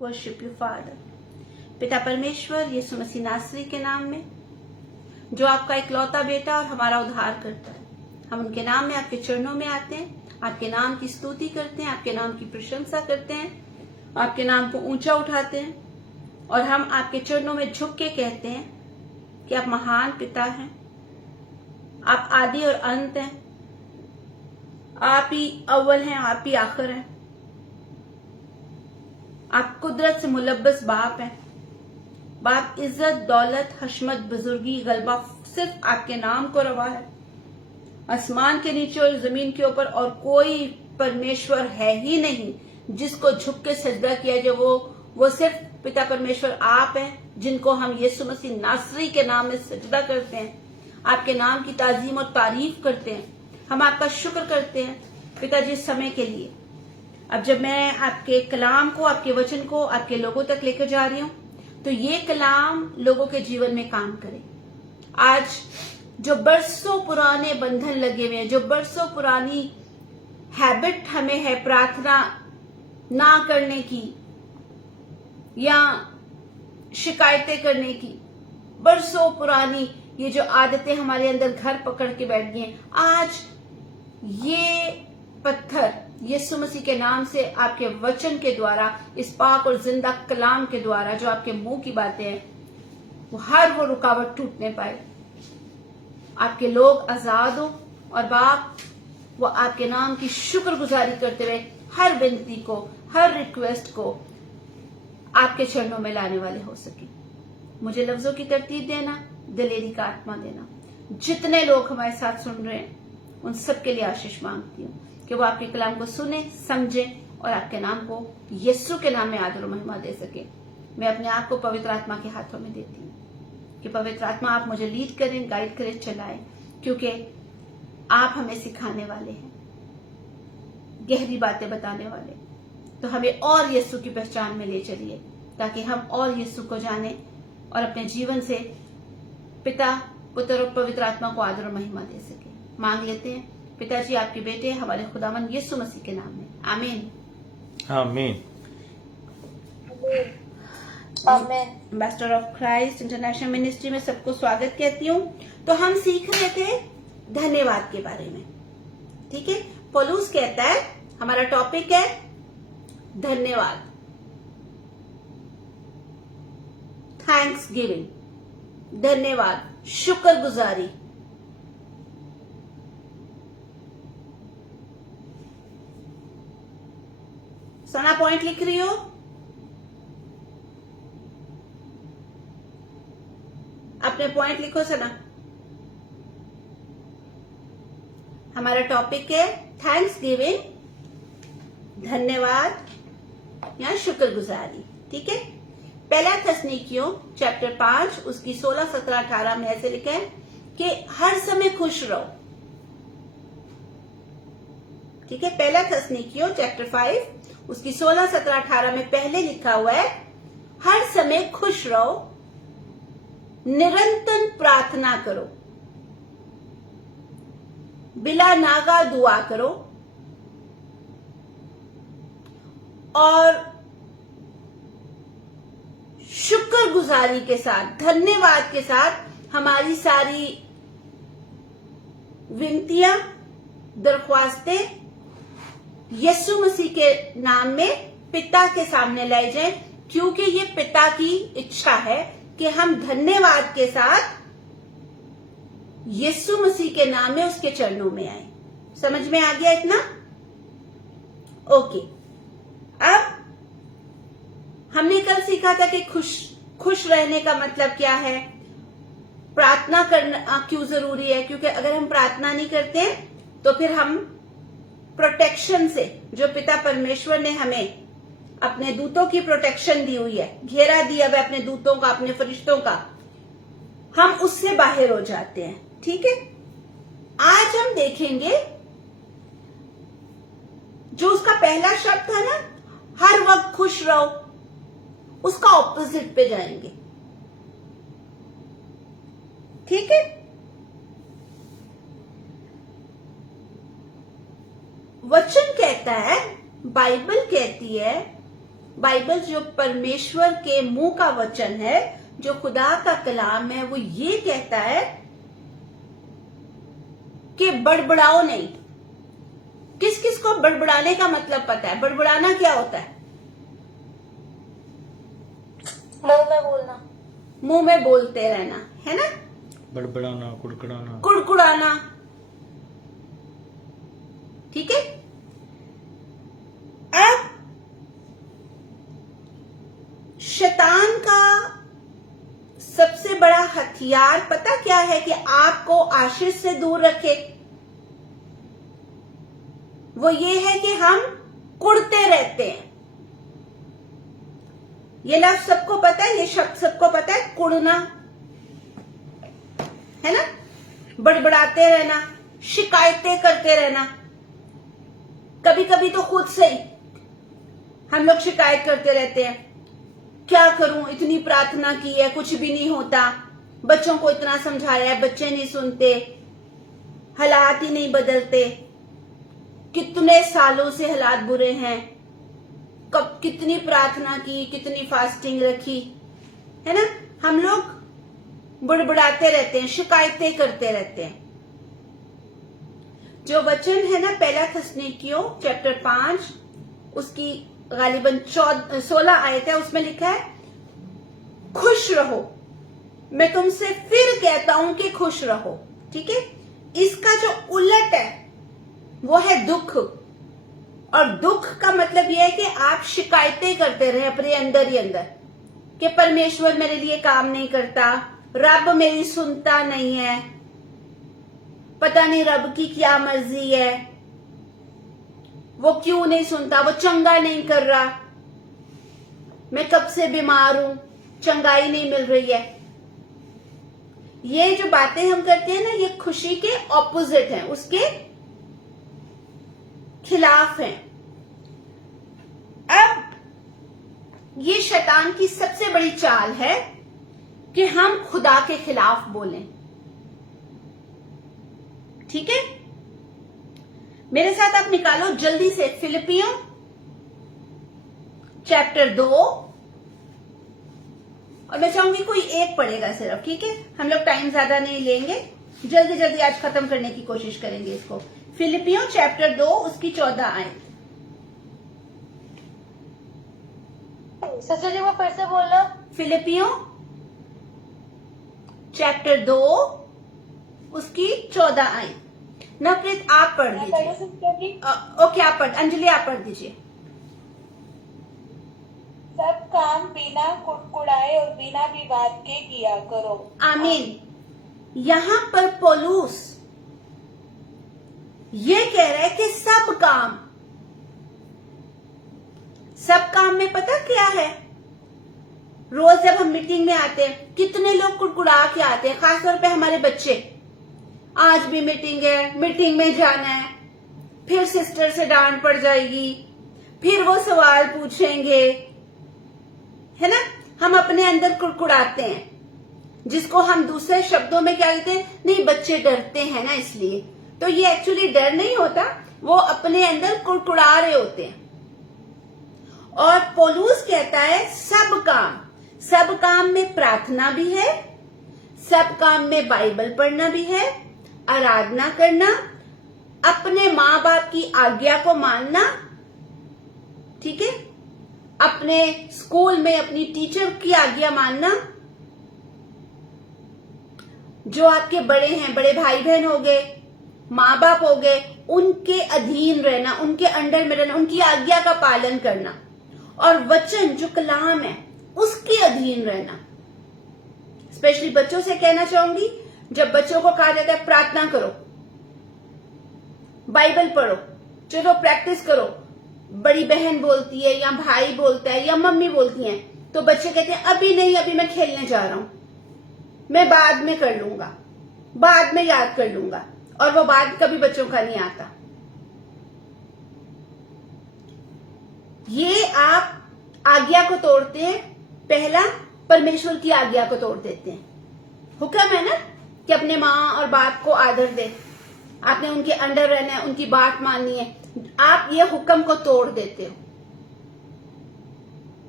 Worship you father. पिता परमेश्वर यीशु मसीह नासरी के नाम में, जो आपका इकलौता बेटा और हमारा उद्धार करता है, हम उनके नाम में आपके चरणों में आते हैं, आपके नाम की स्तुति करते हैं, आपके नाम की प्रशंसा करते हैं, आपके नाम को ऊंचा उठाते हैं और हम आपके चरणों में झुक के कहते हैं कि आप महान पिता हैं, आप आदि और अंत हैं, आप ही अव्वल हैं, आप ही आखिर हैं, आप कुदरत से मुलब्बस बाप हैं। बाप, इज्जत, दौलत, हशमत, बुजुर्गी, गलबा सिर्फ आपके नाम को रवा है। आसमान के नीचे और जमीन के ऊपर और कोई परमेश्वर है ही नहीं जिसको झुक के सजदा किया जाए। वो सिर्फ पिता परमेश्वर आप हैं, जिनको हम यीशु मसीह नासरी के नाम में सजदा करते हैं, आपके नाम की ताजीम और तारीफ करते हैं। हम आपका शुक्र करते हैं पिताजी इस समय के लिए। अब जब मैं आपके कलाम को, आपके वचन को आपके लोगों तक लेकर जा रही हूं, तो ये कलाम लोगों के जीवन में काम करे। आज जो बरसों पुराने बंधन लगे हुए हैं, जो बरसों पुरानी हैबिट हमें है प्रार्थना ना करने की या शिकायतें करने की, बरसों पुरानी ये जो आदतें हमारे अंदर घर पकड़ के बैठ गई हैं, आज ये पत्थर यीशु मसीह के नाम से आपके वचन के द्वारा, इस पाक और जिंदा कलाम के द्वारा जो आपके मुंह की बातें हैं, वो रुकावट टूटने पाए, आपके लोग आजाद हो और बाप वो आपके नाम की शुक्रगुजारी करते हुए हर विनती को, हर रिक्वेस्ट को आपके चरणों में लाने वाले हो सके। मुझे लफ्जों की तरतीब देना, दिलेरी का आत्मा देना। जितने लोग हमारे साथ सुन रहे हैं उन सबके लिए आशीष मांगती हूँ कि वो आपके कलाम को सुने, समझे और आपके नाम को यीशु के नाम में आदर और महिमा दे सके। मैं अपने आप को पवित्र आत्मा के हाथों में देती हूँ कि पवित्र आत्मा आप मुझे लीड करें, गाइड करें, चलाएं, क्योंकि आप हमें सिखाने वाले हैं, गहरी बातें बताने वाले। तो हमें और यीशु की पहचान में ले चलिए ताकि हम और यीशु को जाने और अपने जीवन से पिता, पुत्र और पवित्र आत्मा को आदर और महिमा दे सके। मांग लेते हैं पिताजी आपके बेटे हमारे खुदावन यीशु मसीह के नाम में, आमीन आमीन आमीन। Ambassador of Christ international ministry में सबको स्वागत कहती हूँ। तो हम सीख रहे थे धन्यवाद के बारे में, ठीक है। पौलुस कहता है, हमारा टॉपिक है धन्यवाद, थैंक्स गिविंग, धन्यवाद, शुक्रगुजारी। सना पॉइंट लिख रही हो? अपने पॉइंट लिखो सना। हमारा टॉपिक है थैंक्स गिविंग, धन्यवाद या शुक्रगुजारी, ठीक है। पहला थिस्सलुनीकियों चैप्टर 5 उसकी 16, 17, 18 में ऐसे लिखा है कि हर समय खुश रहो, ठीक है। पहला थिस्सलुनीकियों चैप्टर 5 उसकी 16, 17, 18 में पहले लिखा हुआ है, हर समय खुश रहो, निरंतर प्रार्थना करो, बिला नागा दुआ करो और शुक्रगुजारी के साथ, धन्यवाद के साथ हमारी सारी विनतियां, दरख्वास्तें यीशु मसीह के नाम में पिता के सामने लाई जाए, क्योंकि ये पिता की इच्छा है कि हम धन्यवाद के साथ यीशु मसीह के नाम में उसके चरणों में आए। समझ में आ गया इतना? ओके। अब हमने कल सीखा था कि खुश रहने का मतलब क्या है, प्रार्थना करना क्यों जरूरी है, क्योंकि अगर हम प्रार्थना नहीं करते तो फिर हम प्रोटेक्शन से, जो पिता परमेश्वर ने हमें अपने दूतों की प्रोटेक्शन दी हुई है, घेरा दिया हुआ अपने दूतों का, अपने फरिश्तों का, हम उससे बाहर हो जाते हैं, ठीक है। आज हम देखेंगे जो उसका पहला शब्द था ना, हर वक्त खुश रहो, उसका ऑपोजिट पे जाएंगे, ठीक है। वचन कहता है, बाइबल कहती है, बाइबल जो परमेश्वर के मुंह का वचन है, जो खुदा का कलाम है, वो ये कहता है कि बड़बड़ाओ नहीं। किस किस को बड़बड़ाने का मतलब पता है? बड़बड़ाना क्या होता है? मुंह में बोलना, मुंह में बोलते रहना, है ना? बड़बड़ाना, कुड़कुड़ाना, कुड़कुड़ाना, ठीक है। अब शैतान का सबसे बड़ा हथियार पता क्या है? कि आपको आशीष से दूर रखे। वो ये है कि हम कुड़ते रहते हैं। ये लफ्ज सबको पता है, ये शब्द सबको पता है, कुड़ना, है ना? बड़बड़ाते रहना, शिकायतें करते रहना। कभी कभी तो खुद से ही हम लोग शिकायत करते रहते हैं, क्या करूं, इतनी प्रार्थना की है, कुछ भी नहीं होता, बच्चों को इतना समझाया है, बच्चे नहीं सुनते, हालात ही नहीं बदलते, कितने सालों से हालात बुरे हैं, कब कितनी प्रार्थना की, कितनी फास्टिंग रखी, है ना? हम लोग बड़बड़ाते रहते हैं, शिकायतें करते रहते हैं। जो वचन है ना, पहला थिस्सलुनीकियों चैप्टर 5 उसकी गालिबन 16 आयत है, उसमें लिखा है खुश रहो। मैं तुमसे फिर कहता हूं कि खुश रहो, ठीक है। इसका जो उलट है वो है दुख, और दुख का मतलब यह है कि आप शिकायतें करते रहे अपने अंदर ही अंदर कि परमेश्वर मेरे लिए काम नहीं करता, रब मेरी सुनता नहीं है, पता नहीं रब की क्या मर्जी है, वो क्यों नहीं सुनता, वो चंगा नहीं कर रहा, मैं कब से बीमार हूं, चंगाई नहीं मिल रही है। ये जो बातें हम करते हैं ना, ये खुशी के ऑपोजिट हैं, उसके खिलाफ हैं। अब ये शैतान की सबसे बड़ी चाल है कि हम खुदा के खिलाफ बोलें, ठीक है। मेरे साथ आप निकालो जल्दी से फिलिपियों चैप्टर 2, और मैं चाहूंगी कोई एक पढ़ेगा सिर्फ, ठीक है। हम लोग टाइम ज्यादा नहीं लेंगे, जल्दी जल्दी आज खत्म करने की कोशिश करेंगे इसको। फिलिपियों चैप्टर 2 उसकी 14 आयत। सिस्टर जी वो फिर से बोलना। फिलिपियों चैप्टर 2 उसकी 14 आयत। नवप्रीत आप पढ़ दीजिए। ओके आप पढ़, अंजलि आप पढ़ दीजिए। सब काम बिना कुड़कुड़ाए और बिना विवाद के किया करो। आमीन। यहां पर पौलुस ये कह रहा है कि सब काम में पता क्या है? रोज जब हम मीटिंग में आते हैं, कितने लोग कुड़कुड़ा के आते हैं, खासतौर पे हमारे बच्चे। आज भी मीटिंग है, मीटिंग में जाना है, फिर सिस्टर से डांट पड़ जाएगी, फिर वो सवाल पूछेंगे, है ना? हम अपने अंदर कुड़कुड़ाते हैं, जिसको हम दूसरे शब्दों में क्या कहते हैं, नहीं बच्चे डरते हैं ना इसलिए। तो ये एक्चुअली डर नहीं होता, वो अपने अंदर कुड़कुड़ा रहे होते हैं। और पौलुस कहता है सब काम में प्रार्थना भी है, सब काम में बाइबल पढ़ना भी है, आराधना करना, अपने माँ बाप की आज्ञा को मानना, ठीक है, अपने स्कूल में अपनी टीचर की आज्ञा मानना, जो आपके बड़े हैं, बड़े भाई बहन हो गए, माँ बाप हो गए, उनके अधीन रहना, उनके अंडर में रहना, उनकी आज्ञा का पालन करना, और वचन जो कलाम है उसके अधीन रहना। स्पेशली बच्चों से कहना चाहूंगी, जब बच्चों को कहा जाता है प्रार्थना करो, बाइबल पढ़ो, चलो प्रैक्टिस करो, बड़ी बहन बोलती है या भाई बोलता है या मम्मी बोलती है, तो बच्चे कहते हैं अभी नहीं, अभी मैं खेलने जा रहा हूं, मैं बाद में कर लूंगा, बाद में याद कर लूंगा, और वो बाद कभी बच्चों का नहीं आता। ये आप आज्ञा को तोड़ते हैं, पहला परमेश्वर की आज्ञा को तोड़ देते हैं। हुक्म है ना कि अपने माँ और बाप को आदर दे, आपने उनके अंडर रहना है, उनकी बात माननी है, आप ये हुक्म को तोड़ देते हो।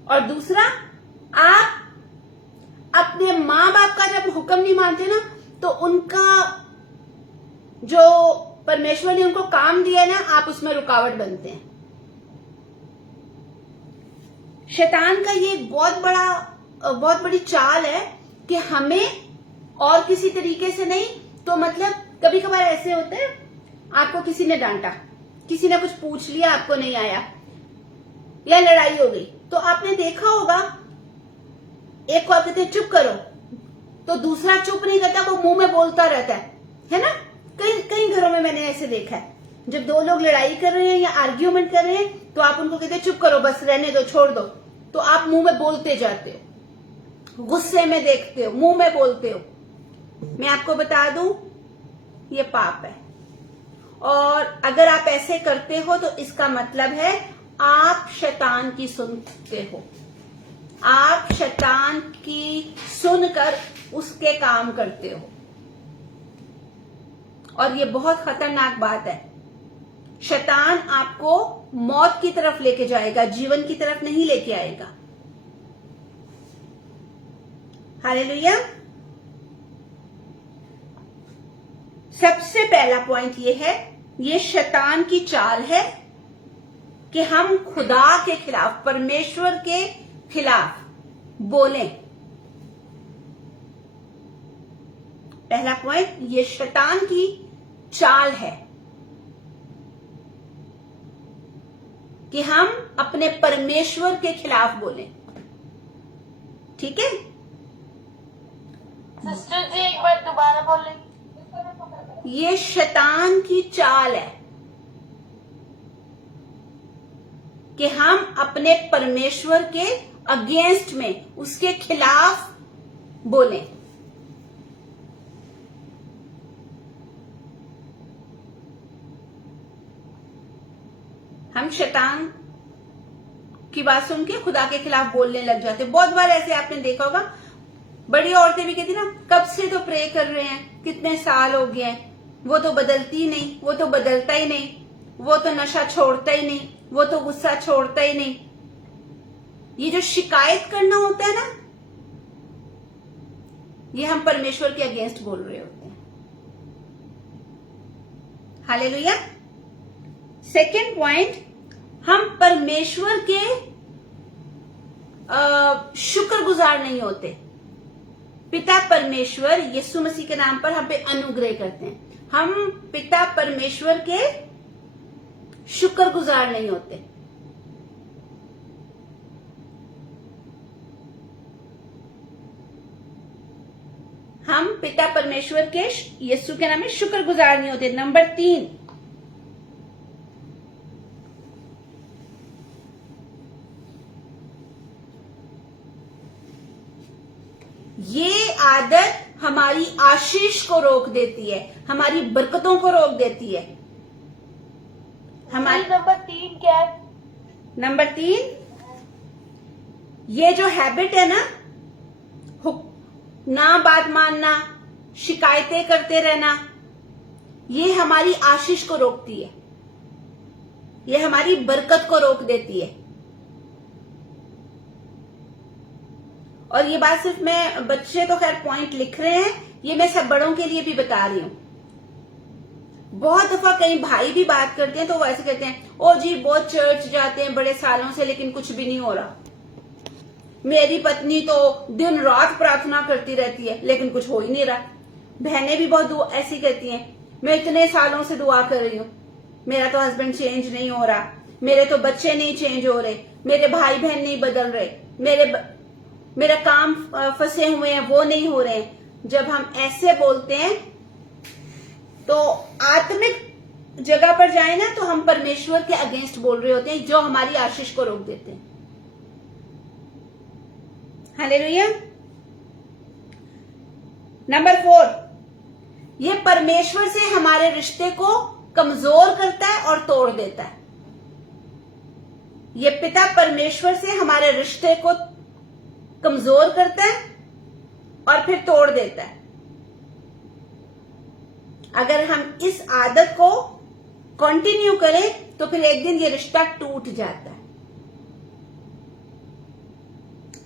और दूसरा, आप अपने माँ बाप का जब हुक्म नहीं मानते ना, तो उनका जो परमेश्वर ने उनको काम दिया ना, आप उसमें रुकावट बनते हैं। शैतान का ये बहुत बड़ी चाल है कि हमें और किसी तरीके से नहीं, तो मतलब कभी कभार ऐसे होते हैं, आपको किसी ने डांटा, किसी ने कुछ पूछ लिया, आपको नहीं आया, या लड़ाई हो गई, तो आपने देखा होगा, एक को आप कहते हैं चुप करो, तो दूसरा चुप नहीं करता, वो मुंह में बोलता रहता है ना। कई घरों में मैंने ऐसे देखा है, जब दो लोग लड़ाई कर रहे हैं या आर्ग्यूमेंट कर रहे हैं, तो आप उनको कहते हैं चुप करो, बस रहने दो, छोड़ दो, तो आप मुंह में बोलते जाते हो, गुस्से में देखते हो, मुंह में बोलते हो। मैं आपको बता दूं, ये पाप है, और अगर आप ऐसे करते हो तो इसका मतलब है आप शैतान की सुनते हो, आप शैतान की सुनकर उसके काम करते हो, और ये बहुत खतरनाक बात है। शैतान आपको मौत की तरफ लेके जाएगा, जीवन की तरफ नहीं लेके आएगा। हालेलुया। सबसे पहला पॉइंट ये है, ये शैतान की चाल है कि हम खुदा के खिलाफ, परमेश्वर के खिलाफ बोलें। पहला पॉइंट, ये शैतान की चाल है कि हम अपने परमेश्वर के खिलाफ बोलें। ठीक है, सिस्टर जी एक बार दोबारा बोलें। ये शैतान की चाल है कि हम अपने परमेश्वर के अगेंस्ट में, उसके खिलाफ बोलें। हम शैतान की बात सुन के खुदा के खिलाफ बोलने लग जाते। बहुत बार ऐसे आपने देखा होगा, बड़ी औरतें भी कहती ना, कब से तो प्रे कर रहे हैं, कितने साल हो गए हैं, वो तो बदलती ही नहीं, वो तो बदलता ही नहीं, वो तो नशा छोड़ता ही नहीं, वो तो गुस्सा छोड़ता ही नहीं। ये जो शिकायत करना होता है ना, ये हम परमेश्वर के अगेंस्ट बोल रहे होते हैं। हालेलुया। सेकेंड पॉइंट, हम परमेश्वर के शुक्रगुजार नहीं होते। पिता परमेश्वर यीशु मसीह के नाम पर हम पे अनुग्रह करते हैं, हम पिता परमेश्वर के शुक्रगुजार नहीं होते। हम पिता परमेश्वर के यीशु के नाम में शुक्रगुजार नहीं होते। नंबर 3, ये आदत हमारी आशीष को रोक देती है, हमारी बरकतों को रोक देती है। हमारी नंबर 3 क्या है? नंबर 3, ये जो हैबिट है ना, ना बात मानना, शिकायतें करते रहना, ये हमारी आशीष को रोकती है, ये हमारी बरकत को रोक देती है। और ये बात सिर्फ मैं, बच्चे तो खैर पॉइंट लिख रहे हैं, ये मैं सब बड़ों के लिए भी बता रही हूं। बहुत दफा कई भाई भी बात करते हैं तो वो ऐसे कहते हैं, ओ जी बहुत चर्च जाते हैं बड़े सालों से, लेकिन कुछ भी नहीं हो रहा। मेरी पत्नी तो दिन रात प्रार्थना करती रहती है, लेकिन कुछ हो ही नहीं रहा। बहनें भी बहुत ऐसी कहती हैं, मैं इतने सालों से दुआ कर रही हूं, मेरा तो हस्बैंड चेंज नहीं हो रहा, मेरे तो बच्चे नहीं चेंज हो रहे, मेरे भाई बहन नहीं बदल रहे, मेरा काम फंसे हुए हैं, वो नहीं हो रहे हैं। जब हम ऐसे बोलते हैं तो आत्मिक जगह पर जाए ना, तो हम परमेश्वर के अगेंस्ट बोल रहे होते हैं, जो हमारी आशीष को रोक देते हैं। हालेलुया। नंबर 4, ये परमेश्वर से हमारे रिश्ते को कमजोर करता है और तोड़ देता है। ये पिता परमेश्वर से हमारे रिश्ते को कमजोर करता है और फिर तोड़ देता है। अगर हम इस आदत को कंटिन्यू करें तो फिर एक दिन ये रिश्ता टूट जाता है।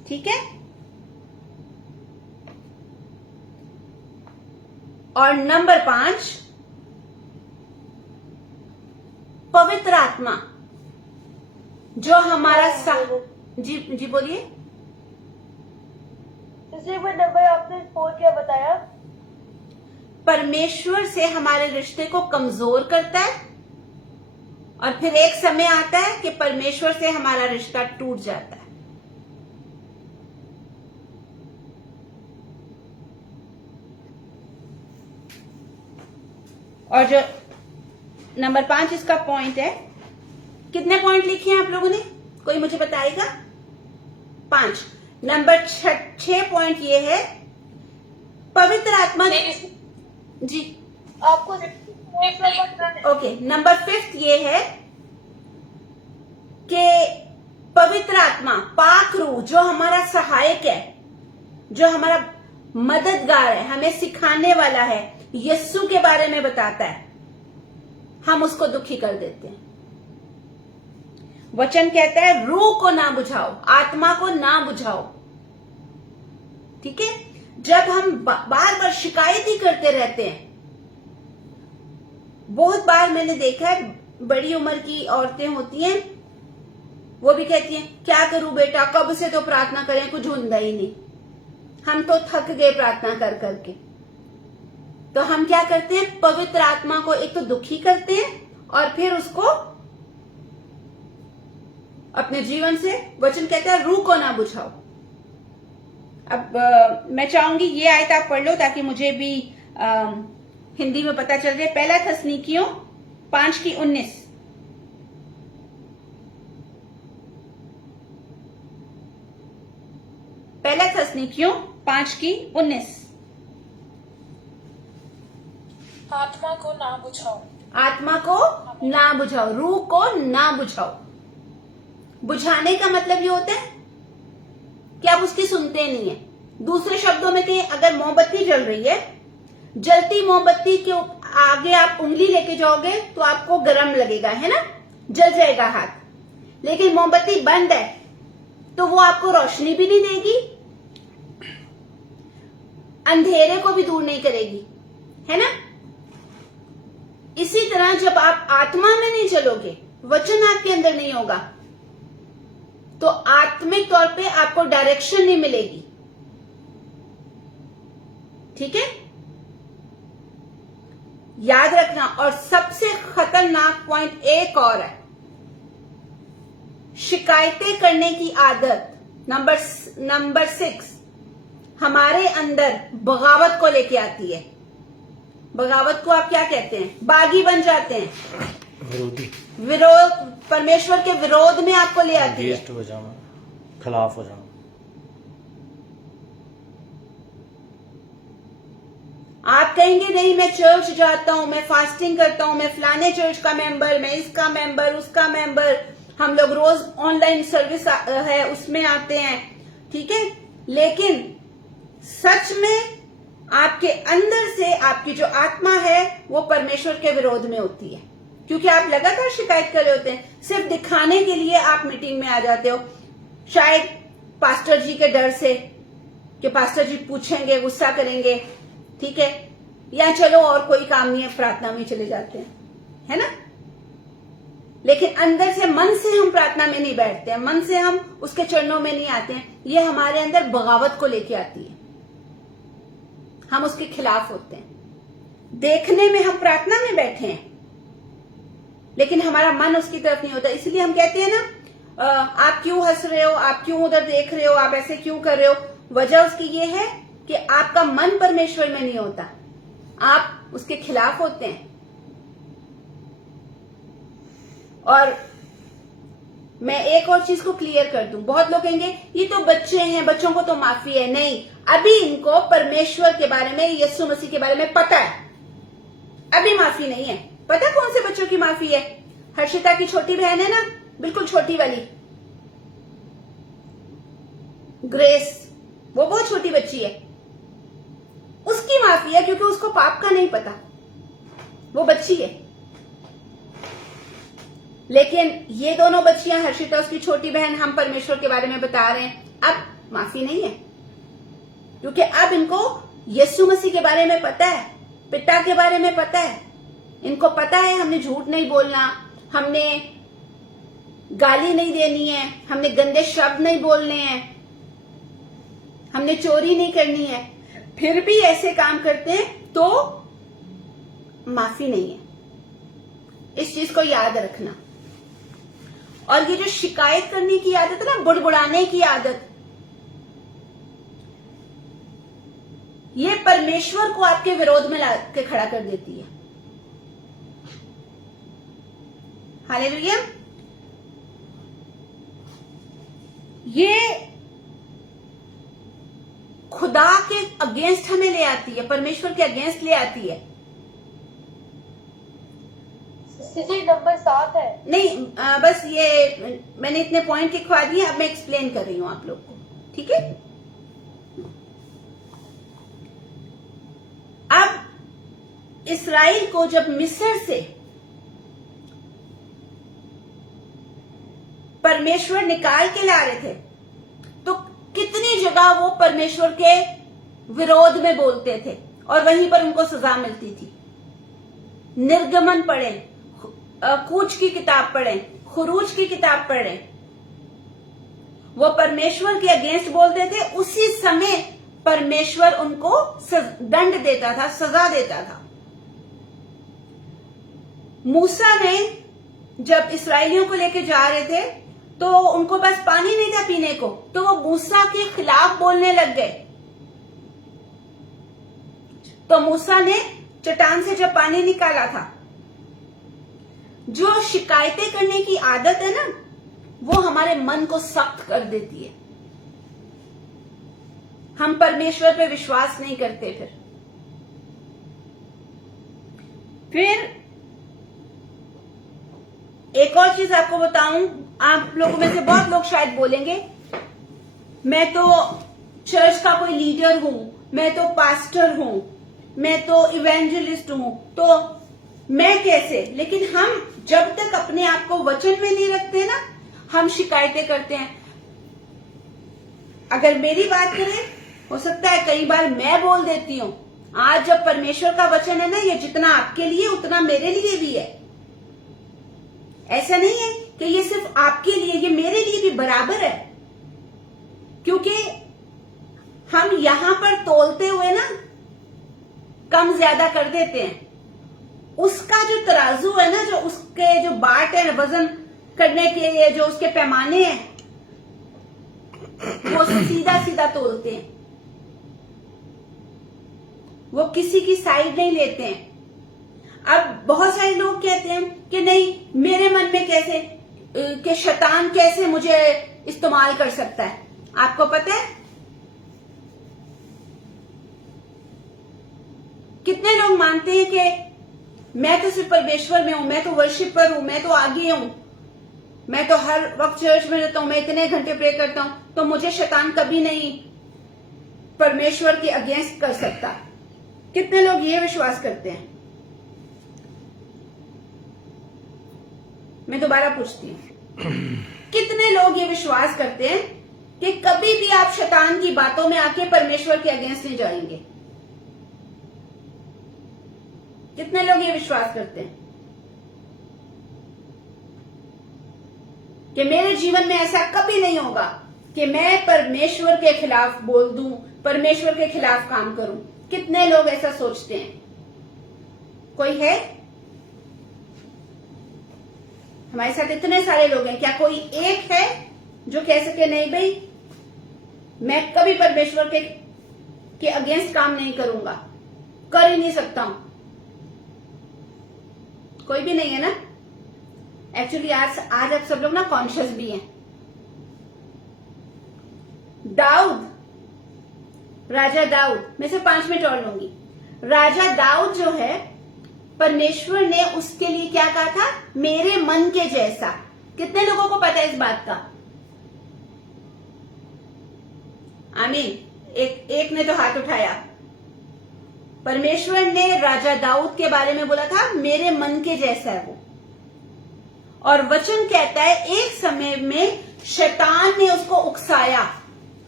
ठीक है। और नंबर 5, पवित्र आत्मा जो हमारा जी बोलिए। इसी में नंबर आपने 4 क्या बताया? परमेश्वर से हमारे रिश्ते को कमजोर करता है और फिर एक समय आता है कि परमेश्वर से हमारा रिश्ता टूट जाता है। और जो नंबर 5 इसका पॉइंट है, कितने पॉइंट लिखे हैं आप लोगों ने, कोई मुझे बताएगा? 5। नंबर 6 पॉइंट ये है, पवित्र आत्मा जी आपको ओके। नंबर 5 ये है कि पवित्र आत्मा, पाक रूह जो हमारा सहायक है, जो हमारा मददगार है, हमें सिखाने वाला है, यीशु के बारे में बताता है, हम उसको दुखी कर देते हैं। वचन कहता है रूह को ना बुझाओ, आत्मा को ना बुझाओ। ठीक है। जब हम बार बार शिकायत ही करते रहते हैं, बहुत बार मैंने देखा है बड़ी उम्र की औरतें होती हैं, वो भी कहती हैं क्या करूं बेटा, कब से तो प्रार्थना करें, कुछ ਹੁੰਦਾ ही नहीं, हम तो थक गए प्रार्थना कर करके। तो हम क्या करते हैं, पवित्र आत्मा को एक तो दुखी करते हैं और फिर उसको अपने जीवन से, वचन कहता है रूह को ना बुझाओ। अब मैं चाहूंगी ये आयत आप पढ़ लो ताकि मुझे भी हिंदी में पता चल जाए। पहला थस्सलुनीकियों 5:19। पहला थस्सलुनीकियों 5:19। आत्मा को ना बुझाओ। आत्मा को ना बुझाओ, रूह को ना बुझाओ। बुझाने का मतलब ये होता है कि आप उसकी सुनते नहीं है। दूसरे शब्दों में कि अगर मोमबत्ती जल रही है, जलती मोमबत्ती के आगे आप उंगली लेके जाओगे तो आपको गर्म लगेगा, है ना, जल जाएगा हाथ। लेकिन मोमबत्ती बंद है तो वो आपको रोशनी भी नहीं देगी, अंधेरे को भी दूर नहीं करेगी, है ना। इसी तरह जब आप आत्मा में नहीं चलोगे, वचन आपके अंदर नहीं होगा, तो आत्मिक तौर पे आपको डायरेक्शन नहीं मिलेगी। ठीक है, याद रखना। और सबसे खतरनाक पॉइंट एक और है, शिकायतें करने की आदत। नंबर 6 हमारे अंदर बगावत को लेके आती है। बगावत को आप क्या कहते हैं, बागी बन जाते हैं, विरोधी, विरोध, परमेश्वर के विरोध में आपको ले आती है, अगेंस्ट हो जाना, खिलाफ हो जाना। आप कहेंगे नहीं मैं चर्च जाता हूं, मैं फास्टिंग करता हूं, मैं फलाने चर्च का मेंबर, मैं इसका मेंबर, उसका मेंबर, हम लोग रोज ऑनलाइन सर्विस है उसमें आते हैं, ठीक है। लेकिन सच में आपके अंदर से आपकी जो आत्मा है वो परमेश्वर के विरोध में होती है, क्योंकि आप लगातार शिकायत कर रहे होते हैं। सिर्फ दिखाने के लिए आप मीटिंग में आ जाते हो, शायद पास्टर जी के डर से कि पास्टर जी पूछेंगे, गुस्सा करेंगे, ठीक है, या चलो और कोई काम नहीं है, प्रार्थना में चले जाते हैं, है ना। लेकिन अंदर से, मन से हम प्रार्थना में नहीं बैठते हैं, मन से हम उसके चरणों में नहीं आते हैं। ये हमारे अंदर बगावत को लेके आती है, हम उसके खिलाफ होते हैं। देखने में हम प्रार्थना में बैठे हैं लेकिन हमारा मन उसकी तरफ नहीं होता। इसलिए हम कहते हैं ना, आप क्यों हंस रहे हो, आप क्यों उधर देख रहे हो, आप ऐसे क्यों कर रहे हो। वजह उसकी ये है कि आपका मन परमेश्वर में नहीं होता, आप उसके खिलाफ होते हैं। और मैं एक और चीज को क्लियर कर दूं, बहुत लोग कहेंगे ये तो बच्चे हैं, बच्चों को तो माफी है। नहीं, अभी इनको परमेश्वर के बारे में, यीशु मसीह के बारे में पता है, अभी माफी नहीं है। पता कौन से बच्चों की माफी है? हर्षिता की छोटी बहन है ना, बिल्कुल छोटी वाली ग्रेस, वो बहुत छोटी बच्ची है, उसकी माफी है, क्योंकि उसको पाप का नहीं पता, वो बच्ची है। लेकिन ये दोनों बच्चियां, हर्षिता उसकी छोटी बहन, हम परमेश्वर के बारे में बता रहे हैं, अब माफी नहीं है, क्योंकि अब इनको यीशु मसीह के बारे में पता है, पिता के बारे में पता है, इनको पता है हमने झूठ नहीं बोलना, हमने गाली नहीं देनी है, हमने गंदे शब्द नहीं बोलने हैं, हमने चोरी नहीं करनी है, फिर भी ऐसे काम करते हैं तो माफी नहीं है। इस चीज को याद रखना। और ये जो शिकायत करने की आदत है ना, बुड़बुड़ाने की आदत, ये परमेश्वर को आपके विरोध में ला के खड़ा कर देती है। हालेलुया। ये खुदा के अगेंस्ट हमें ले आती है, परमेश्वर के अगेंस्ट ले आती है। जी नंबर 7 है। नहीं बस ये मैंने इतने पॉइंट लिखवा दिए, अब मैं एक्सप्लेन कर रही हूं आप लोग को, ठीक है। अब इस्राएल को जब मिस्र से परमेश्वर निकाल के ला रहे थे, तो कितनी जगह वो परमेश्वर के विरोध में बोलते थे और वहीं पर उनको सजा मिलती थी। निर्गमन पढ़ें, कूच की किताब पढ़ें, खुरूज की किताब पढ़ें, वो परमेश्वर के अगेंस्ट बोलते थे, उसी समय परमेश्वर उनको दंड देता था, सजा देता था। मूसा ने जब इस्राएलियों को लेके जा रहे थे तो उनको बस पानी नहीं था पीने को, तो वो मूसा के खिलाफ बोलने लग गए। तो मूसा ने चट्टान से जब पानी निकाला था, जो शिकायतें करने की आदत है ना, वो हमारे मन को सख्त कर देती है। हम परमेश्वर पे विश्वास नहीं करते। फिर एक और चीज आपको बताऊं, आप लोगों में से बहुत लोग शायद बोलेंगे मैं तो चर्च का कोई लीडर हूं, मैं तो पास्टर हूं, मैं तो इवेंजलिस्ट हूं, तो मैं कैसे। लेकिन हम जब तक अपने आप को वचन में नहीं रखते ना, हम शिकायतें करते हैं। अगर मेरी बात करें, हो सकता है कई बार मैं बोल देती हूं, आज जब परमेश्वर का वचन है ना, ये जितना आपके लिए उतना मेरे लिए भी है। ऐसा नहीं है कि ये सिर्फ आपके लिए, ये मेरे लिए भी बराबर है। क्योंकि हम यहां पर तोलते हुए ना कम ज्यादा कर देते हैं। उसका जो तराजू है ना, जो उसके जो बाट है वजन करने के लिए, जो उसके पैमाने हैं, वो सीधा सीधा तोलते हैं, वो किसी की साइड नहीं लेते हैं। अब बहुत सारे लोग कहते हैं कि नहीं, मेरे मन में कैसे, कि शैतान कैसे मुझे इस्तेमाल कर सकता है। आपको पता है कितने लोग मानते हैं कि मैं तो सिर्फ परमेश्वर में हूं, मैं तो वर्शिपर हूं, मैं तो आगे हूं, मैं तो हर वक्त चर्च में रहता हूं, मैं इतने घंटे प्रे करता हूं, तो मुझे शैतान कभी नहीं परमेश्वर के अगेंस्ट कर सकता। कितने लोग ये विश्वास करते हैं? मैं दोबारा पूछती हूं, कितने लोग ये विश्वास करते हैं कि कभी भी आप शैतान की बातों में आके परमेश्वर के अगेंस्ट नहीं जाएंगे? कितने लोग ये विश्वास करते हैं कि मेरे जीवन में ऐसा कभी नहीं होगा कि मैं परमेश्वर के खिलाफ बोल दूं, परमेश्वर के खिलाफ काम करूं? कितने लोग ऐसा सोचते हैं? कोई है? हमारे साथ इतने सारे लोग हैं, क्या कोई एक है जो कह सके नहीं भाई मैं कभी परमेश्वर के अगेंस्ट काम नहीं करूंगा, कर ही नहीं सकता हूं? कोई भी नहीं है ना। एक्चुअली आज आप सब लोग ना कॉन्शियस भी हैं। दाऊद, राजा दाऊद, मैं सिर्फ 5 मिनट और लूंगी। राजा दाऊद जो है, परमेश्वर ने उसके लिए क्या कहा था? मेरे मन के जैसा। कितने लोगों को पता है इस बात का? आमीन। एक ने तो हाथ उठाया। परमेश्वर ने राजा दाऊद के बारे में बोला था मेरे मन के जैसा है वो। और वचन कहता है एक समय में शैतान ने उसको उकसाया,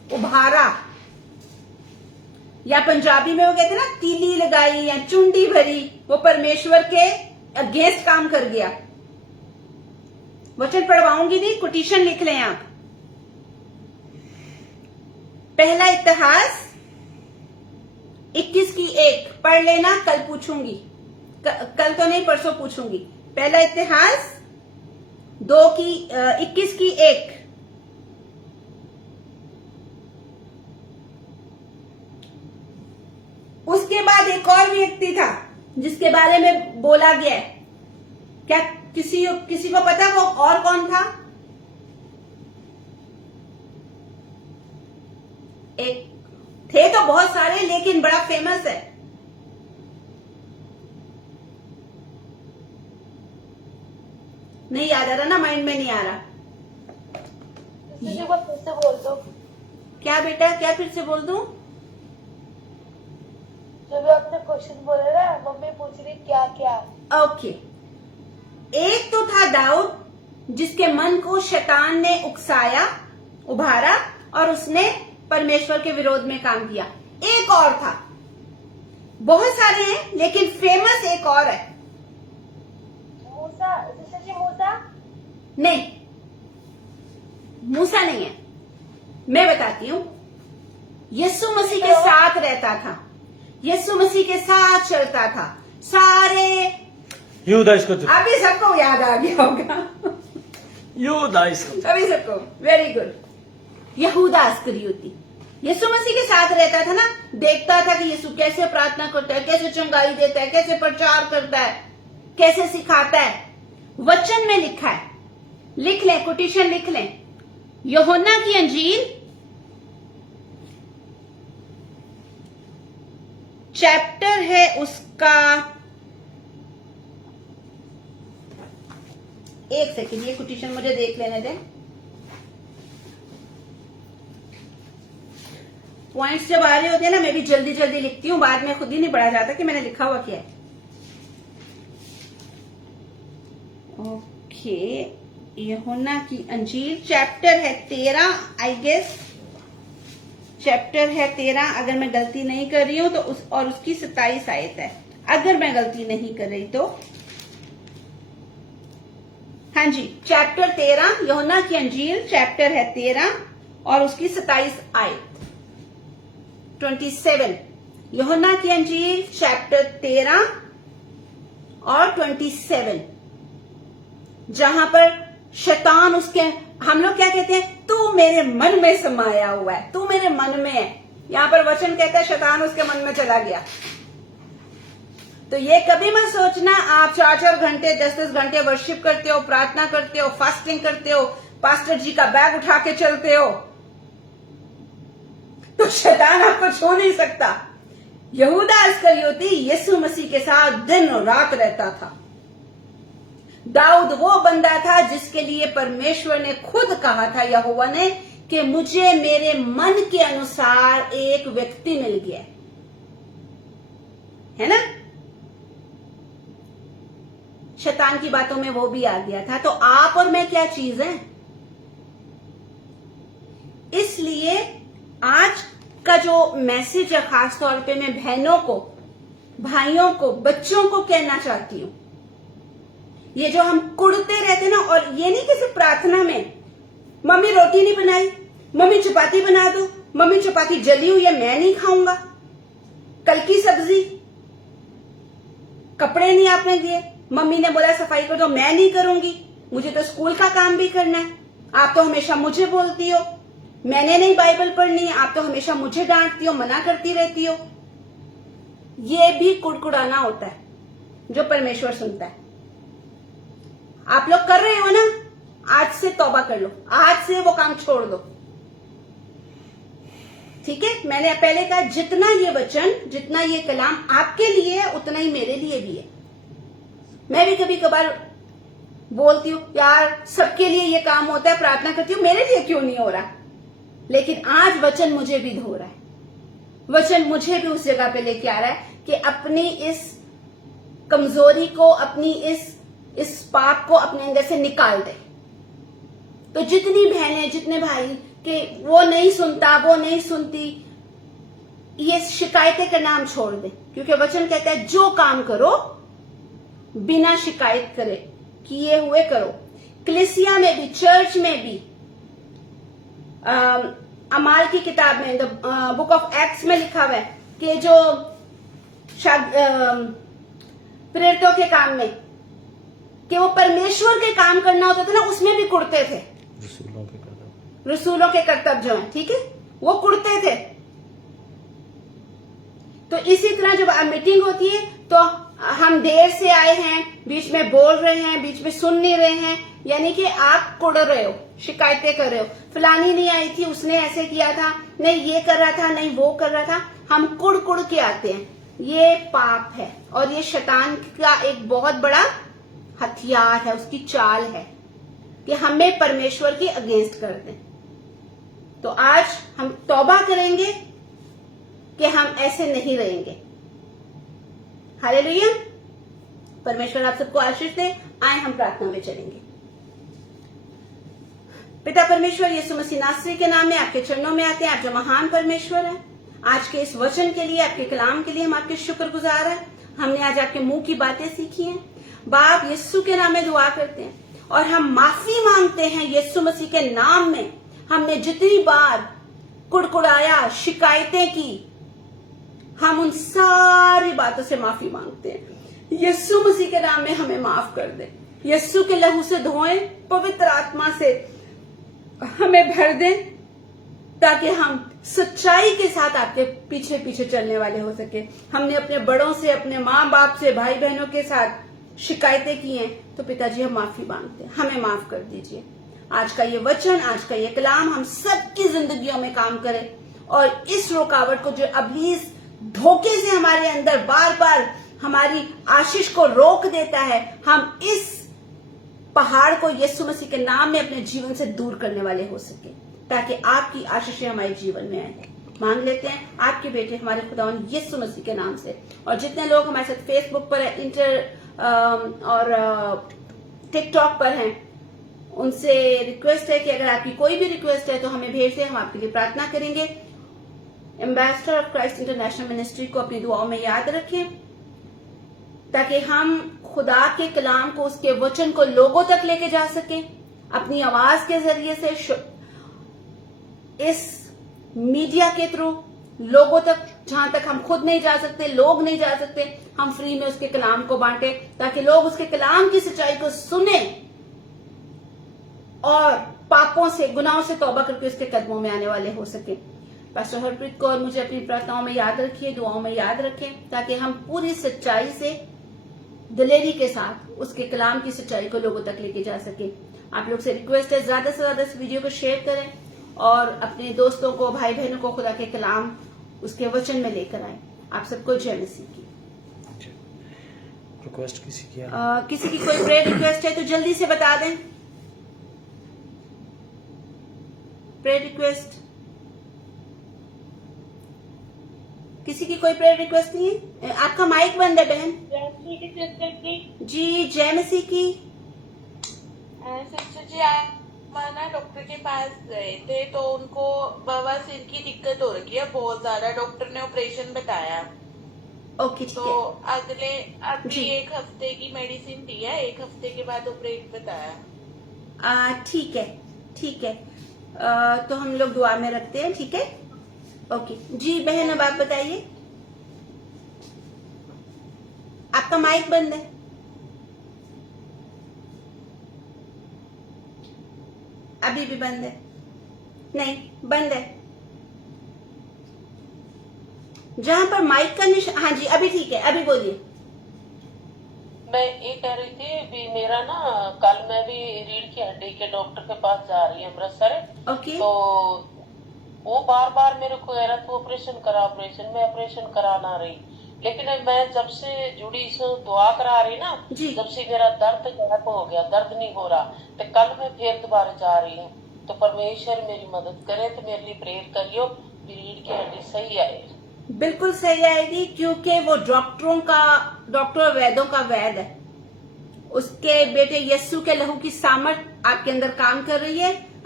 उभारा, या पंजाबी में वो कहते हैं ना तीली लगाई या चुंडी भरी, वो परमेश्वर के अगेंस्ट काम कर गया। वचन पढ़वाऊंगी नहीं, कोटेशन लिख लें आप। पहला इतिहास 21:1 पढ़ लेना, कल पूछूंगी, कल तो नहीं परसों पूछूंगी। पहला इतिहास 21:1। उसके बाद एक और व्यक्ति था जिसके बारे में बोला गया है। क्या किसी को पता वो और कौन था? एक थे तो बहुत सारे, लेकिन बड़ा फेमस है। नहीं याद आ रहा ना, माइंड में नहीं आ रहा। किसी को फिर से बोल दो। क्या बेटा, क्या फिर से बोल दूं? जो भी आपने क्वेश्चन बोले ना, मम्मी पूछ रही क्या क्या। ओके, एक तो था दाऊद जिसके मन को शैतान ने उकसाया, उभारा और उसने परमेश्वर के विरोध में काम किया। एक और था, बहुत सारे हैं लेकिन फेमस एक और है। मूसा, सिस्टर जी मूसा? नहीं, मूसा नहीं है। मैं बताती हूं। यीशु मसीह के साथ रहता था, यीशु मसीह के साथ चलता था, सारे यहूदा इस्करियोती। अभी सबको याद आ गया होगा। यहूदा इस्करियोती। अभी सबको, वेरी गुड। यहूदा इस्करियोती यीशु मसीह के साथ रहता था ना, देखता था कि यीशु कैसे प्रार्थना करता है, कैसे चंगाई देता है, कैसे प्रचार करता है, कैसे सिखाता है। वचन में लिखा है, लिख लें, कोटेशन लिख लें। यूहन्ना की अंजील चैप्टर है उसका, एक सेकंड, ये कोटेशन मुझे देख लेने दें। पॉइंट्स जब आ रहे होते हैं ना, मैं भी जल्दी जल्दी लिखती हूँ, बाद में खुद ही नहीं पढ़ा जाता कि मैंने लिखा हुआ क्या है। ओके, यूहन्ना की अंजील चैप्टर है 13, आई गेस चैप्टर है 13, अगर मैं गलती नहीं कर रही हूं तो और उसकी 27 आयत है, अगर मैं गलती नहीं कर रही तो। हाँ जी, चैप्टर 13, यूहन्ना की अंजील चैप्टर है 13 और उसकी 27 आयत 27। यूहन्ना की अंजील चैप्टर 13 और 27, जहां पर शैतान उसके, हम लोग क्या कहते हैं, तू मेरे मन में समाया हुआ है, तू मेरे मन में है। यहां पर वचन कहता है शैतान उसके मन में चला गया। तो ये कभी मत सोचना आप 4-4 घंटे 10-10 घंटे वर्शिप करते हो, प्रार्थना करते हो, फास्टिंग करते हो, पास्टर जी का बैग उठा के चलते हो तो शैतान आपको छू नहीं सकता। यहूदा इस्करियोती यीशु मसीह के साथ दिन और रात रहता था। दाऊद वो बंदा था जिसके लिए परमेश्वर ने खुद कहा था, यहोवा ने, कि मुझे मेरे मन के अनुसार एक व्यक्ति मिल गया है ना। शैतान की बातों में वो भी आ गया था। तो आप और मैं क्या चीज है? इसलिए आज का जो मैसेज है, खास तौर पे मैं बहनों को, भाइयों को, बच्चों को कहना चाहती हूं, ये जो हम कुड़ते रहते ना, और ये नहीं कि सिर्फ प्रार्थना में, मम्मी रोटी नहीं बनाई, मम्मी चपाती बना दो, मम्मी चपाती जली हुई है मैं नहीं खाऊंगा, कल की सब्जी, कपड़े नहीं आपने दिए, मम्मी ने बोला सफाई कर दो, मैं नहीं करूंगी, मुझे तो स्कूल का काम भी करना है, आप तो हमेशा मुझे बोलती हो, मैंने नहीं बाइबल पढ़नी है, आप तो हमेशा मुझे डांटती हो, मना करती रहती हो। ये भी कुड़कुड़ाना होता है जो परमेश्वर सुनता है। आप लोग कर रहे हो ना, आज से तौबा कर लो, आज से वो काम छोड़ दो, ठीक है। मैंने पहले कहा, जितना ये वचन, जितना ये कलाम आपके लिए है, उतना ही मेरे लिए भी है। मैं भी कभी कभार बोलती हूँ, यार सबके लिए ये काम होता है, प्रार्थना करती हूँ, मेरे लिए क्यों नहीं हो रहा। लेकिन आज वचन मुझे भी धो रहा है, वचन मुझे भी उस जगह पे लेके आ रहा है कि अपनी इस कमजोरी को, अपनी इस पाप को अपने अंदर से निकाल दे। तो जितनी बहनें, जितने भाई कि वो नहीं सुनता, वो नहीं सुनती, ये शिकायतें करना हम छोड़ दें, क्योंकि वचन कहता है जो काम करो बिना शिकायत करे किए हुए करो। कलीसिया में भी, चर्च में भी, अमाल की किताब में, बुक ऑफ एक्ट्स में लिखा हुआ है कि जो प्रेरितों के काम में कि वो परमेश्वर के काम करना होता था ना, उसमें भी कुड़ते थे। रसूलों के कर्तव्य जो है, ठीक है, वो कुड़ते थे। तो इसी तरह जब मीटिंग होती है तो हम देर से आए हैं, बीच में बोल रहे हैं, बीच में सुन नहीं रहे हैं, यानी कि आप कुड़ रहे हो, शिकायतें कर रहे हो, फलानी नहीं आई थी, उसने ऐसे किया था, नहीं ये कर रहा था, नहीं वो कर रहा था, हम कुड़ कुड़ के आते हैं। ये पाप है और ये शैतान का एक बहुत बड़ा हथियार है, उसकी चाल है कि हमें परमेश्वर के अगेंस्ट कर दें। तो आज हम तौबा करेंगे कि हम ऐसे नहीं रहेंगे। हालेलुया। परमेश्वर आप सबको आशीष दे। आए हम प्रार्थना में चलेंगे। पिता परमेश्वर, यीशु मसीह नासरी के नाम में आपके चरणों में आते हैं। आप जो महान परमेश्वर हैं, आज के इस वचन के लिए, आपके कलाम के लिए हम आपके शुक्रगुजार हैं। हमने आज आपके मुंह की बातें सीखी हैं। बाप यीशु के नाम में दुआ करते हैं और हम माफी मांगते हैं यीशु मसीह के नाम में। हमने जितनी बार कुड़कुड़ाया, शिकायतें की, हम उन सारी बातों से माफी मांगते हैं। यीशु मसीह के नाम में हमें माफ कर दे। यीशु के लहू से धोएं, पवित्र आत्मा से हमें भर दें, ताकि हम सच्चाई के साथ आपके पीछे पीछे चलने वाले हो सके। हमने अपने बड़ों से, अपने माँ बाप से, भाई बहनों के साथ शिकायतें की हैं, तो पिताजी हम माफी मांगते हैं, हमें माफ कर दीजिए। आज का ये वचन, आज का ये कलाम हम सबकी जिंदगियों में काम करे और इस रुकावट को जो अभी इस धोखे से हमारे अंदर बार बार हमारी आशीष को रोक देता है, हम इस पहाड़ को यीशु मसीह के नाम में अपने जीवन से दूर करने वाले हो सके, ताकि आपकी आशीषें हमारे जीवन में आए। मांग लेते हैं आपके बेटे हमारे खुदावन यीशु मसीह के नाम से। और जितने लोग हमारे साथ फेसबुक पर और टिकटॉक पर हैं, उनसे रिक्वेस्ट है कि अगर आपकी कोई भी रिक्वेस्ट है तो हमें भेज दें, हम आपके लिए प्रार्थना करेंगे। Ambassador of Christ international ministry को अपनी दुआओं में याद रखें, ताकि हम खुदा के कलाम को, उसके वचन को लोगों तक लेके जा सकें, अपनी आवाज के जरिए से, इस मीडिया के थ्रू लोगों तक, जहां तक हम खुद नहीं जा सकते, लोग नहीं जा सकते, हम फ्री में उसके कलाम को बांटे, ताकि लोग उसके कलाम की सच्चाई को सुने और पापों से, गुनाहों से तौबा करके उसके कदमों में आने वाले हो सके। पास्टर हरप्रीत को और मुझे अपनी प्रार्थनाओं में याद रखिए, दुआओं में याद रखें, ताकि हम पूरी सच्चाई से, दिलेरी के साथ उसके कलाम की सच्चाई को लोगों तक लेके जा सके। आप लोग से रिक्वेस्ट है, ज्यादा से ज्यादा इस वीडियो को शेयर करें और अपने दोस्तों को, भाई बहनों को खुदा के कलाम, उसके वचन में लेकर आए। आप सबको जय मसीह की। रिक्वेस्ट किसी की है? किसी की कोई प्रेयर रिक्वेस्ट है तो जल्दी से बता दें। प्रेयर रिक्वेस्ट, किसी की कोई प्रेयर रिक्वेस्ट नहीं है? आपका माइक बंद है बहन। जी जय मसीह की। सिस्टर जी, माना डॉक्टर के पास गए थे तो उनको बवासीर की दिक्कत हो रही है बहुत ज्यादा। डॉक्टर ने ऑपरेशन बताया। ओके, ठीक तो है। अगले अभी जी। 1 हफ्ते की मेडिसिन दी है, 1 हफ्ते के बाद ऑपरेट बताया। ठीक है, ठीक है। तो हम लोग दुआ में रखते हैं, ठीक है। ओके जी बहन, अब आप बताइए। आपका माइक बंद है। अभी भी बंद है? नहीं, बंद है। जहां पर माइक का निशान, हाँ जी अभी ठीक है, अभी बोलिए। मैं ये कह रही थी भी मेरा ना, कल मैं भी रीढ़ की हड्डी के डॉक्टर के पास जा रही है अमृतसर। ओके। तो वो बार बार मेरे को कह रहा था ऑपरेशन करा, ऑपरेशन, मैं ऑपरेशन करा ना रही। लेकिन मैं जब से जुड़ी इस दुआ करा रही ना, जब से मेरा दर्द गायब हो गया, दर्द नहीं हो रहा। तो कल मैं फिर दोबारा जा रही हूँ। तो परमेश्वर मेरी मदद करे, तो मेरे लिए प्रेयर करियो, रीढ़ की हड्डी सही आए। बिल्कुल सही आएगी, क्योंकि वो डॉक्टर वैद्यों का वैद है। उसके बेटे यीशु के लहू की सामर्थ आपके अंदर काम कर रही है।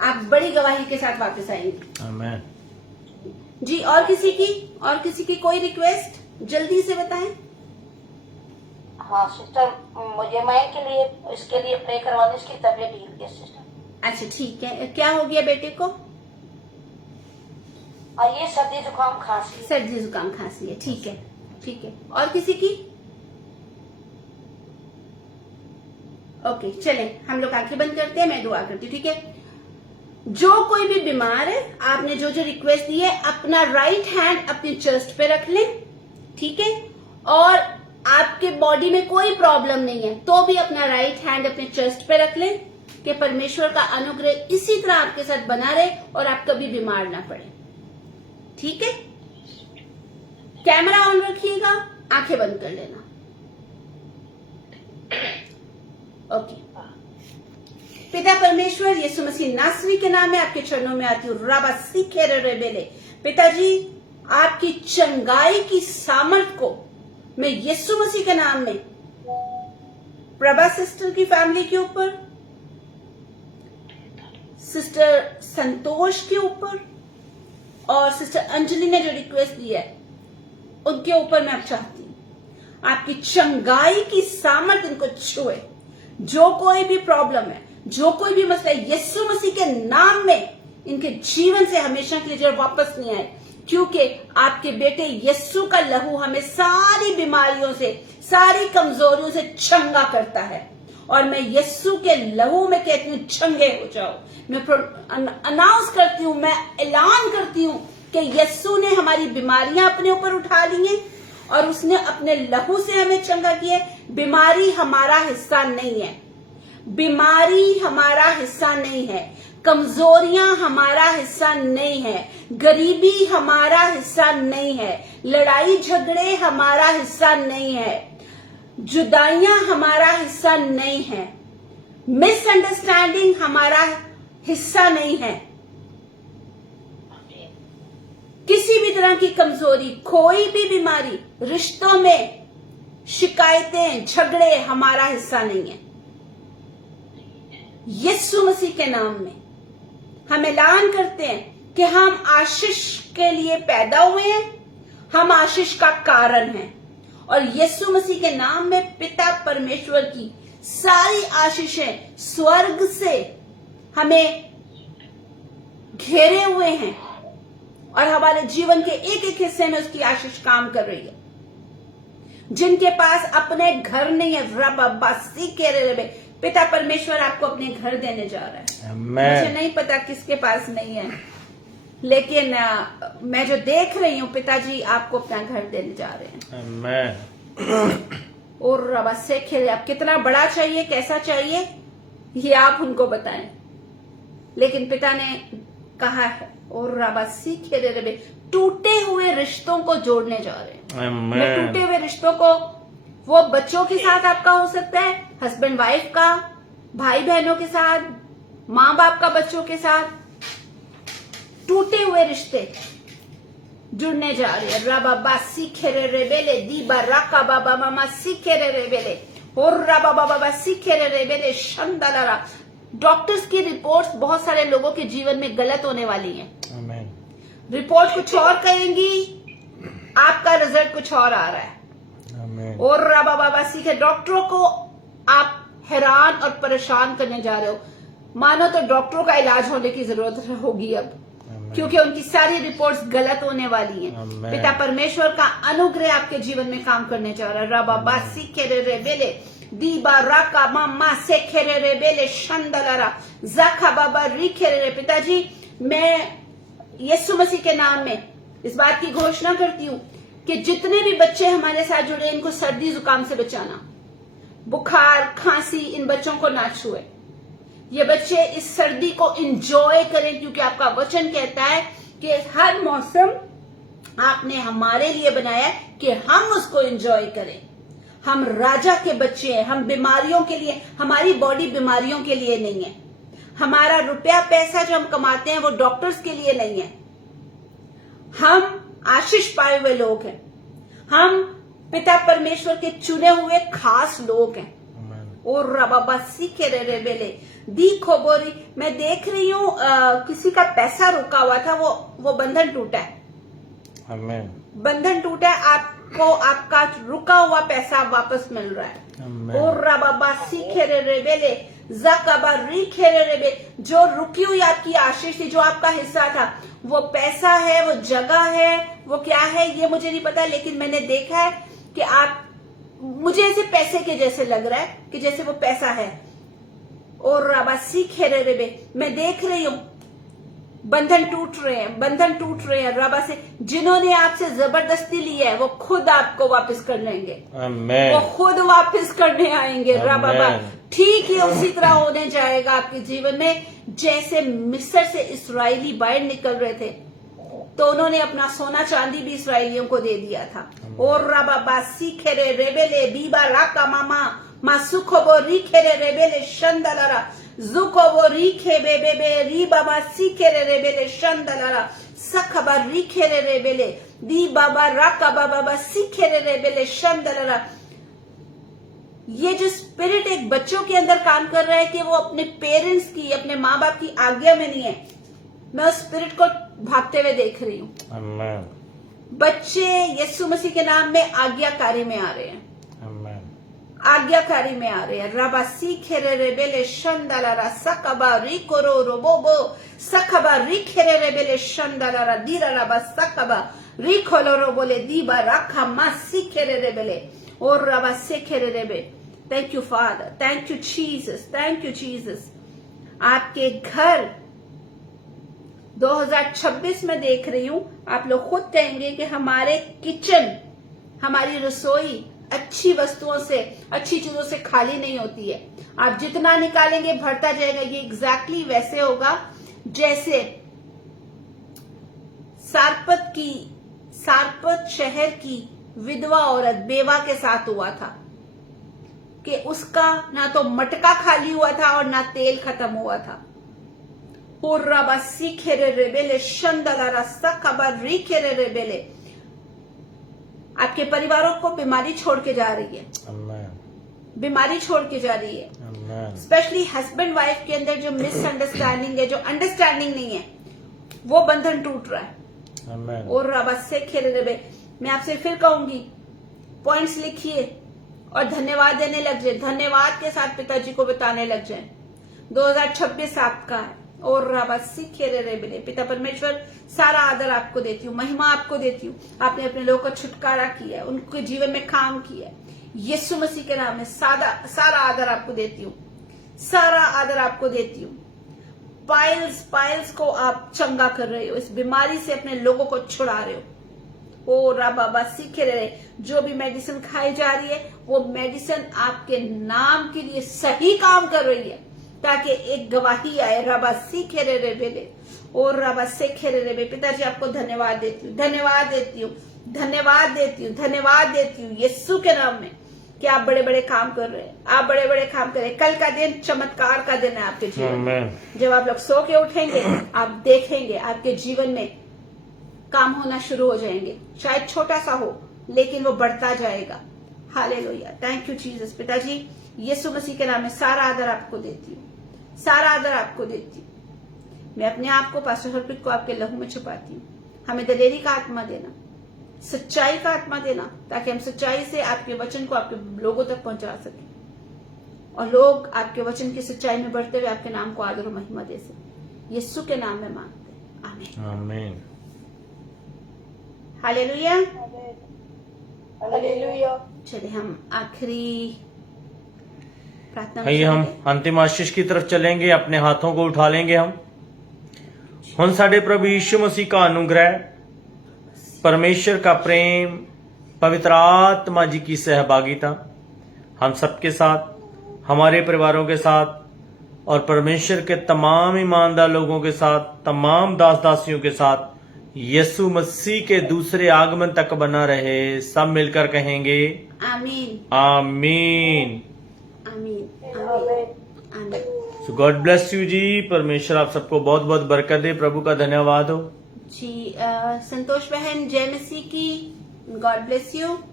आप बड़ी गवाही के साथ वापस आएंगे। आमेन। जी, और किसी की कोई रिक्वेस्ट जल्दी से बताएं। हाँ सिस्टर, मुझे मैं के लिए इसके लिए प्रे करवाने, इसकी तबीयत ढील गई सिस्टर। अच्छा ठीक है, क्या हो गया बेटे को? और ये सर्दी जुकाम खांसी। सर्दी जुकाम खांसी है, ठीक है ठीक है। और किसी की? ओके, चले हम लोग आंखें बंद करते हैं, मैं दुआ करती हूँ, ठीक है। जो कोई भी बीमार है, आपने जो जो रिक्वेस्ट दी है, अपना राइट हैंड अपनी चेस्ट पे रख लें, ठीक है। और आपके बॉडी में कोई प्रॉब्लम नहीं है तो भी अपना राइट हैंड अपने चेस्ट पे रख लें कि परमेश्वर का अनुग्रह इसी तरह आपके साथ बना रहे और आप कभी बीमार ना पड़े, ठीक है। कैमरा ऑन रखिएगा, आंखें बंद कर लेना। ओके। पिता परमेश्वर, यीशु मसीह नासरी के नाम में आपके चरणों में आती हूँ। राबा सीखे रे बेले, पिताजी आपकी चंगाई की सामर्थ को मैं यीशु मसीह के नाम में प्रभा सिस्टर की फैमिली के ऊपर, सिस्टर संतोष के ऊपर और सिस्टर अंजलि ने जो रिक्वेस्ट दी है उनके ऊपर मैं अब चाहती हूं आपकी चंगाई की सामर्थ इनको छुए। जो कोई भी प्रॉब्लम है, जो कोई भी मसला है, यीशु मसीह के नाम में इनके जीवन से हमेशा के लिए वापस नहीं आए, क्योंकि आपके बेटे यीशु का लहू हमें सारी बीमारियों से, सारी कमजोरियों से चंगा करता है। और मैं यीशु के लहू में कहती हूँ चंगे हो जाओ। मैं अनाउंस करती हूँ, मैं ऐलान करती हूँ कि यीशु ने हमारी बीमारियां अपने ऊपर उठा ली हैं और उसने अपने लहू से हमें चंगा किया। बीमारी हमारा हिस्सा नहीं है, बीमारी हमारा हिस्सा नहीं है, कमजोरियां हमारा हिस्सा नहीं है, गरीबी हमारा हिस्सा नहीं है, लड़ाई झगड़े हमारा हिस्सा नहीं है, जुदाइयां हमारा हिस्सा नहीं है, मिसअंडरस्टैंडिंग हमारा हिस्सा नहीं है। किसी भी तरह की कमजोरी, कोई भी बीमारी, रिश्तों में शिकायतें, झगड़े हमारा हिस्सा नहीं है। यीशु मसीह के नाम में हम ऐलान करते हैं कि हम आशीष के लिए पैदा हुए हैं, हम आशीष का कारण हैं। और यीशु मसीह के नाम में पिता परमेश्वर की सारी आशीषें स्वर्ग से हमें घेरे हुए हैं और हमारे जीवन के एक एक हिस्से में उसकी आशीष काम कर रही है। जिनके पास अपने घर नहीं है, रबासी के रे, पिता परमेश्वर आपको अपने घर देने जा रहा है। मुझे नहीं पता किसके पास नहीं है, लेकिन मैं जो देख रही हूँ, पिताजी आपको अपना घर देने जा रहे हैं। और रबा से खेले, आप कितना बड़ा चाहिए, कैसा चाहिए, ये आप उनको बताएं, लेकिन पिता ने कहा है और रबा सीखे रे, टूटे हुए रिश्तों को जोड़ने जा रहे हैं। टूटे हुए रिश्तों को, वो बच्चों के साथ आपका हो सकता है, हस्बैंड वाइफ का, भाई बहनों के साथ, माँ बाप का बच्चों के साथ, टूटे हुए रिश्ते जुड़ने जा रहे हैं। रबा सीखे रे बेले, दीबा राका बाबा मामा सीखे रे बेले, और रबा बाबा सीखे रे बेले शंदलारा। डॉक्टर्स की रिपोर्ट्स बहुत सारे लोगों के जीवन में गलत होने वाली हैं। रिपोर्ट कुछ और कहेंगी, आपका रिजल्ट कुछ और आ रहा है। और रबा बाबा सीखे, डॉक्टरों को आप हैरान और परेशान करने जा रहे हो, मानो तो डॉक्टरों का इलाज होने की जरूरत होगी अब, क्योंकि उनकी सारी रिपोर्ट्स गलत होने वाली हैं। पिता परमेश्वर का अनुग्रह आपके जीवन में काम करने जा रहा है। रबा बासी खेरे रे बेले, दीबा राका मामा से खेरे रे बेले शंदलारा जाखा बाबा री खेरे रे। पिताजी, मैं यीशु मसीह के नाम में इस बात की घोषणा करती हूँ कि जितने भी बच्चे हमारे साथ जुड़े, इनको सर्दी जुकाम से बचाना, बुखार खांसी इन बच्चों को ना छुए। ये बच्चे इस सर्दी को एंजॉय करें, क्योंकि आपका वचन कहता है कि हर मौसम आपने हमारे लिए बनाया है कि हम उसको एंजॉय करें। हम राजा के बच्चे हैं, हम बीमारियों के लिए, हमारी बॉडी बीमारियों के लिए नहीं है, हमारा रुपया पैसा जो हम कमाते हैं वो डॉक्टर्स के लिए नहीं है। हम आशीष पाए हुए लोग हैं, हम पिता परमेश्वर के चुने हुए खास लोग हैं। और रबाबा सीखे रे बेले, दी खोबोरी, मैं देख रही हूँ किसी का पैसा रुका हुआ था, वो बंधन टूटा है। आमीन। बंधन टूटा है, आपको आपका रुका हुआ पैसा वापस मिल रहा है। और रबाबा सीखेरे रेबेले ज़कबा रीखेरे रेबे, जो रुकी हुई आपकी आशीष थी, जो आपका हिस्सा था, वो पैसा है, वो जगह है, वो क्या है ये मुझे नहीं पता, लेकिन मैंने देखा है कि आप, मुझे ऐसे पैसे के जैसे लग रहा है कि जैसे वो पैसा है। और रबा सीखेरे रेबे, मैं देख रही हूं बंधन टूट रहे हैं, बंधन टूट रहे हैं रबा से। जिन्होंने आपसे जबरदस्ती लिया है वो खुद आपको वापस कर लेंगे, वो खुद वापस करने आएंगे रबा। ठीक ही उसी तरह होने जाएगा आपके जीवन में, जैसे मिस्र से इस्राएली बाहर निकल रहे थे तो उन्होंने अपना सोना चांदी भी इस्राएलियों को दे दिया था। और रबा सीखेरे रेबेले बीबा राका मामा मासुखोबो रीखेरे रेबेले शंदलारा जुकोबो रीखे बेबे री बाबा सीखेरे रेबेले शंदलारा सखबा रीखेरे रेबेले दी बाबा राका बाबा सीखेरे रेबेले शंदलारा। ये जो स्पिरिट एक बच्चों के अंदर काम कर रहा है कि वो अपने पेरेंट्स की, अपने माँ बाप की आज्ञा में नहीं है, मैं उस स्पिरिट को भागते हुए देख रही हूँ। बच्चे यीशु मसीह के नाम में आज्ञाकारी में आ रहे हैं, आज्ञाकारी में आ रहे हैं। रबा सीखेरे रेबेले शंदलारा सकबा रिकोरो रोबोबो सकबा रिखेरे रेबेले शंदलारा दीरा रबा सकबा रिखोलो रोबोले दीबा रखा मा सीखेरे रेबेले और रबा सीखेरे रेबे। Thank you father, thank you Jesus, thank you Jesus. आपके घर 2026 में देख रही हूं, आप लोग खुद कहेंगे कि हमारे किचन, हमारी रसोई अच्छी वस्तुओं से, अच्छी चीजों से खाली नहीं होती है। आप जितना निकालेंगे बढ़ता जाएगा। ये एग्जैक्टली वैसे होगा जैसे सारपत शहर की विधवा औरत बेवा के साथ हुआ था कि उसका ना तो मटका खाली हुआ था और ना तेल खत्म हुआ था। हुर्राबा सीखेरे रेबेले शंदलारा सकबा रीखेरे रेबेले। आपके परिवारों को बीमारी छोड़ के जा रही है, बीमारी छोड़ के जा रही है। स्पेशली हस्बैंड वाइफ के अंदर जो मिसअंडरस्टैंडिंग है, जो अंडरस्टैंडिंग नहीं है, वो बंधन टूट रहा है। और रबा से खेले रबे, मैं आपसे फिर कहूंगी, पॉइंट्स लिखिए और धन्यवाद देने लग जाए, धन्यवाद के साथ पिताजी को बताने लग जाए। 2026 आपका है। और रबा सीखे रे पिता परमेश्वर, सारा आदर आपको देती हूँ, महिमा आपको देती हूँ। आपने अपने लोगों का छुटकारा किया है, उनके जीवन में काम किया है। यीशु मसीह के नाम में सारा आदर आपको देती हूँ, सारा आदर आपको देती हूँ। पाइल्स को आप चंगा कर रहे हो, इस बीमारी से अपने लोगों को छुड़ा रहे हो। ओ रबा सीखे रहे, जो भी मेडिसिन खाई जा रही है वो मेडिसिन आपके नाम के लिए सही काम कर रही है, ताकि एक गवाही आए। रबा सीखे रे बेले और रबा सीखे रे। पिताजी आपको धन्यवाद देती हूँ, धन्यवाद देती हूँ, धन्यवाद देती हूँ, धन्यवाद देती हूँ यीशु के नाम में कि आप बड़े बड़े काम कर रहे हैं, आप बड़े बड़े काम कर रहे हैं। कल का दिन चमत्कार का दिन है आपके जीवन में। जब आप लोग सो के उठेंगे, आप देखेंगे आपके जीवन में काम होना शुरू हो जाएंगे। शायद छोटा सा हो लेकिन वो बढ़ता जाएगा। Hallelujah, thank you Jesus. पिताजी यीशु मसीह के नाम में सारा आदर आपको देती हूँ, सारा आदर आपको देती हूँ। मैं अपने आप को पास्टर हरप्रीत को आपके लहू में छुपाती हूँ। हमें दलेरी का आत्मा देना, सच्चाई का आत्मा देना, ताकि हम सच्चाई से आपके वचन को आपके लोगों तक पहुंचा सकें और लोग आपके वचन की सच्चाई में बढ़ते हुए आपके नाम को आदर और महिमा दे सकें। यीशु के नाम में मांगते हैं, आमीन, आमीन। Hallelujah, hallelujah. चलिए हम आखिरी प्रार्थना आइए हम अंतिम आशीष की तरफ चलेंगे। अपने हाथों को उठा लेंगे हम। हुण साडे प्रभु यीशु मसीह का अनुग्रह, परमेश्वर का प्रेम, पवित्र आत्मा जी की सहभागिता हम सबके साथ, हमारे परिवारों के साथ और परमेश्वर के तमाम ईमानदार लोगों के साथ, तमाम दास दासियों के साथ यीशु मसीह के दूसरे आगमन तक बना रहे। सब मिलकर कहेंगे आमीन, आमीन, आमीन, आमीन, आमीन। सो गॉड ब्लेस यू जी। परमेश्वर आप सबको बहुत बहुत बरकत दे। प्रभु का धन्यवाद हो जी। संतोष बहन, जय मसीह की, गॉड ब्लेस यू।